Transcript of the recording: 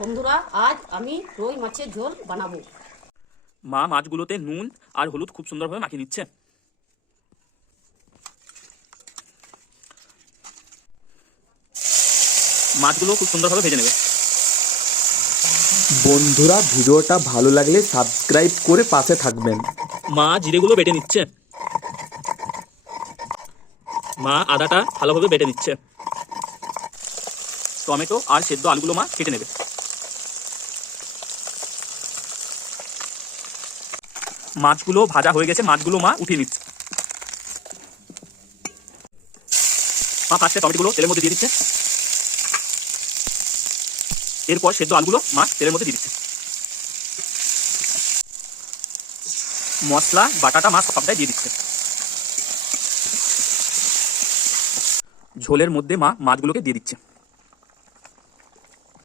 বন্ধুরা, আজ আমি রুই মাছের ঝোল বানাবো। মা মাছগুলোতে নুন আর হলুদ খুব সুন্দরভাবে মাখিয়ে নিচ্ছে। মাছগুলো খুব সুন্দরভাবে ভেজে নেবে। বন্ধুরা, ভিডিওটা ভালো লাগলে সাবস্ক্রাইব করে পাশে থাকবেন। মা জিরেগুলো বেটে নিচ্ছে। মা আদাটা ভালোভাবে বেটে নিচ্ছে। টমেটো আর সেদ্ধ আলুগুলো মা কেটে নেবে। মাছগুলো ভাজা হয়ে গেছে, মাছগুলো মা উঠিয়ে নিচ্ছে। মা ফার্স্টে টমেটোগুলো তেলের মধ্যে দিয়ে দিচ্ছে। এরপর সেদ্ধ আলুগুলো মা তেলের মধ্যে দিয়ে দিচ্ছে। মশলা বাটাটা মা সবটাই দিয়ে দিচ্ছে। ঝোলের মধ্যে মা মাছগুলোকে দিয়ে দিচ্ছে।